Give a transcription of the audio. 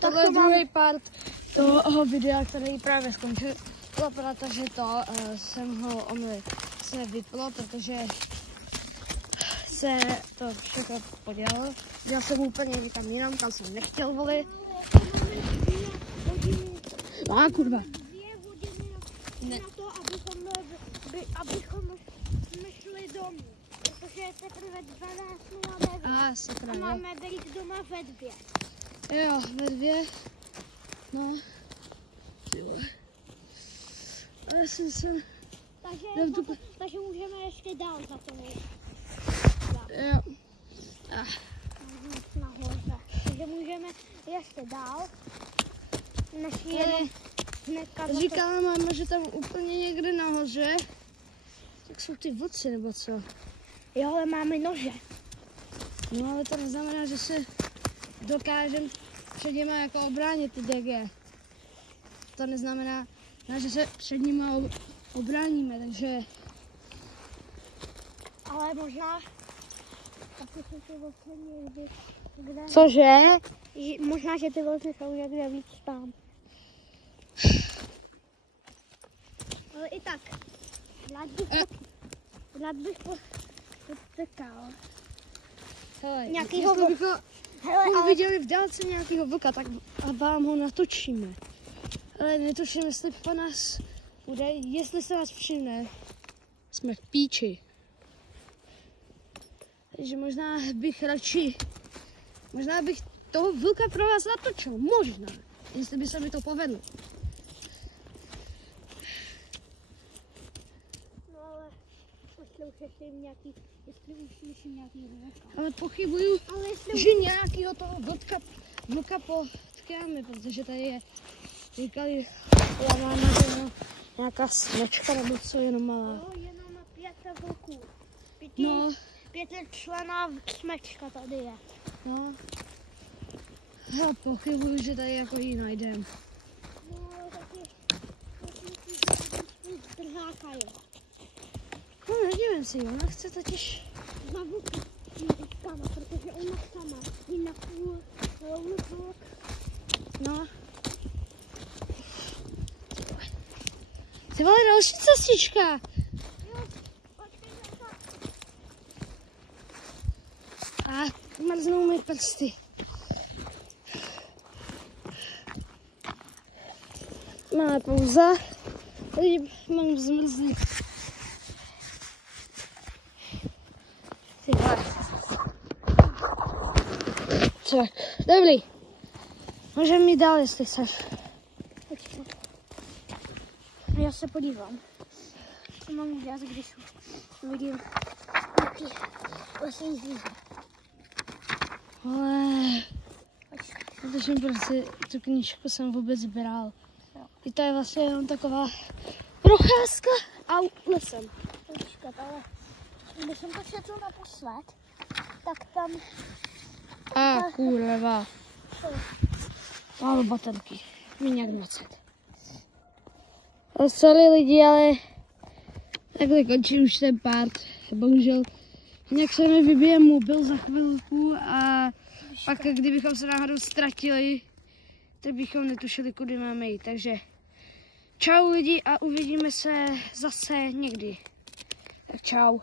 Tohle je druhý part toho videa, který právě skončil, protože to jsem ho omylem se vyplo, protože se to všechno podělalo. Dělal jsem úplně někam jinam, kam jsem nechtěl volit. A kurva. 2 hodiny na to, abychom nešli domů, protože je teprve 12:09 a máme být doma ve 2. Jo, ve 2. No. Ale jsem se... Takže můžeme ještě dál za to nejít. Jo. Nahoře. Takže můžeme ještě dál, než jenom hnedka. Říkala máma, že tam úplně někde nahoře, tak jsou ty vlci nebo co? Jo, ale máme nože. No ale to neznamená, že se dokážeme před nima jako obránit ty DG. To neznamená, že se před nima obráníme, takže... Ale možná... Taky jsou ty vlci někdy... Kde... Cože? Možná, že ty vlci jsou někde víc tam. Ale i tak. Rád bych potekal. Nějakýho vlka. Hele, viděli v dálce nějakýho vlka, tak vám ho natočíme. Ale netuším, jestli po nás bude, jestli se nás všimne, jsme v píči. Takže možná bych toho vlka pro vás natočil, možná, jestli by se mi to povedlo. No ale, jestli už slyším nějaký vlka. Ale pochybuju, že nějakýho toho vlka potkáme, protože tady je, říkali, já mám nějaká smečka nebo co, jenom malá. Jo, jenom 5 vlků. 5členná smečka tady je. No. Já pochybuju, že tady jako ji najdem. No, ale taky drháka, jo. No, nedívám si, ona chce totiž... Za vlkama, protože ona sama je na půl vlk. No. Ty vole, další cestička. Jo, počkej na to. A mrznou mi prsty. Má pauza. Tady mám zmrzlý. Ty vole. Tak, dobrý. Můžeme jít dál, jestli chceš. Počkej. Já se podívám. Co mám udělat, když vidím nějaký lesní zvíře. Ale... Protože prostě tu knížku jsem vůbec bral. I to je vlastně jenom taková procházka a lesem. Počkat, ale když jsem to četl naposled, tak tam... Kurva. Málo baterky. Míň jak 20. A sorry lidi, ale takhle končí už ten part. Bohužel nějak se mi vybije mobil za chvilku a pak kdybychom se náhodou ztratili, tak bychom netušili, kudy máme jít. Takže čau lidi a uvidíme se zase někdy. Tak čau.